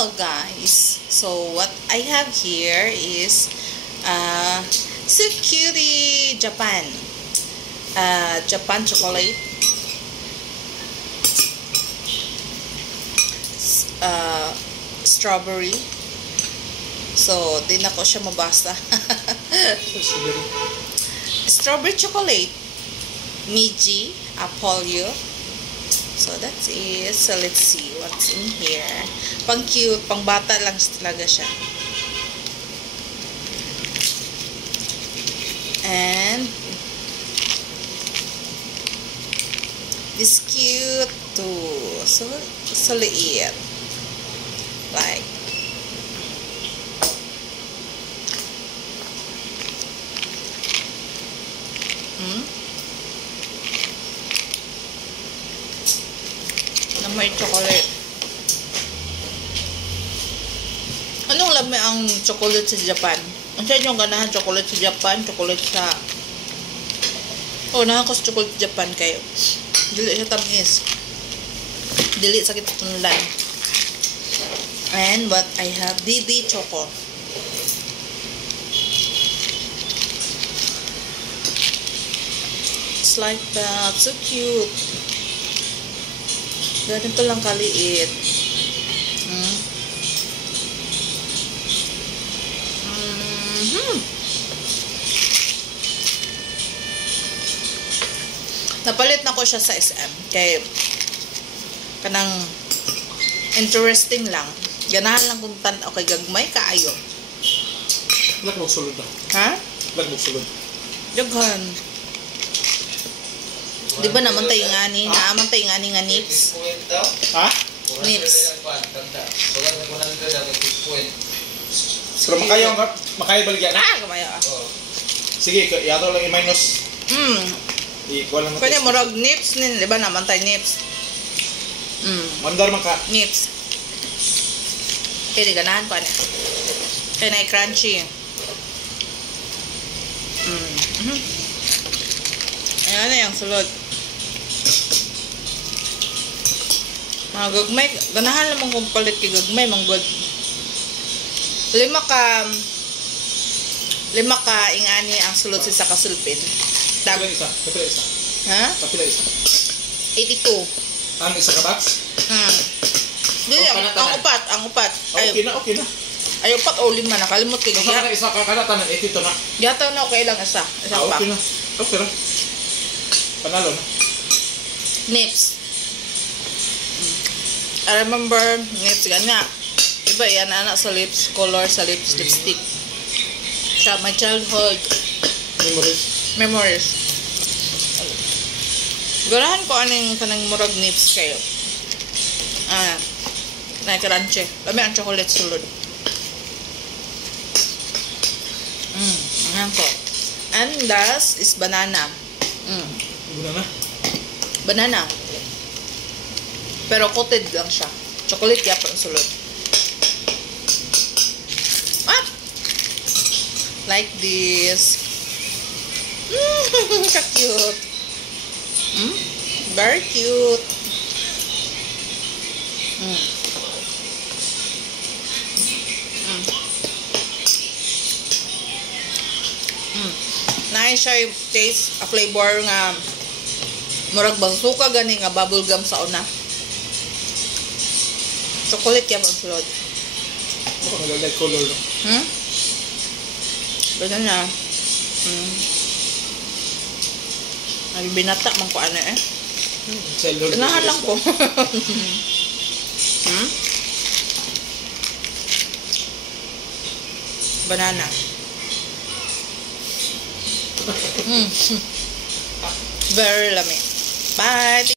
Hello guys, so what I have here is Sucuri Japan Japan chocolate strawberry. So di na ko siya mabasa. Strawberry chocolate, Miji Apollo. So that's it. So let's see what's in here. Pang cute, pang bata lang talaga siya. And this cute too. So liit. Like na may chocolate. Anong lami ang chocolate sa Japan? Ang saan yung ganahan chocolate sa Japan? Chocolate sa... Oh, nakakos chocolate sa Japan kayo. Dili siya tamis. Dili sakit tunlan. And what I have, DD Choco. It's like that. So cute. Ganito lang kaliit. Napalit na ko siya sa SM. Kaya kanang interesting lang. Ganahan lang kung tan-aw kay gagmay kaayo. Lag magsulod na. Ha? Lag magsulod. Daghan. Di ba naman tayo nga ni? Naaman tayo nga ni nga nips? Ha? Nips. Pero makaya baligyan na? Kamaya Sige, yato lang i-minus. Ikuha lang natin. Kanya murag nips nin. Di ba naman tayo nips? Mandar man ka. Nips. Kaya di ganahan ko na. Kaya na crunchy. Ayan na yung sulod. Mga gagmay. Ganahan naman kung palit kay gagmay. Manggod. Lima ka ingani ang sulod sa kasulpin. Kapila isa. Kapila isa. Ha? Kapila isa. 82. Ang isa ka box? Dili, ang upat. Okay na. Ay, upat o lima. Nakalimot kayo. Isa ka isa kakadatan ng 82 na. Yata na okay lang isa. Isa pa. Okay na. Okay na. Panalo na. Nips. I remember, nips ganya. Diba yan, anak sa lips, color sa lips, lipstick. Siya, my childhood memories. Ganahan ko anong kanang murag nips kayo. Na-crunchy. Lami ang chocolate sulod. Ayan ko. And last is banana. Banana. Pero coated lang siya. Chocolate kaya parang sulod. Like this. So cute. Very cute. Nice siya yung taste, a flavor nga murag basuka gani nga bubble gum sa una. Chocolate kaya ang sulod. Maglalay color no? Banana. Binata man ko ano eh. Ganahan lang ko. Banana. Very lami. Bye.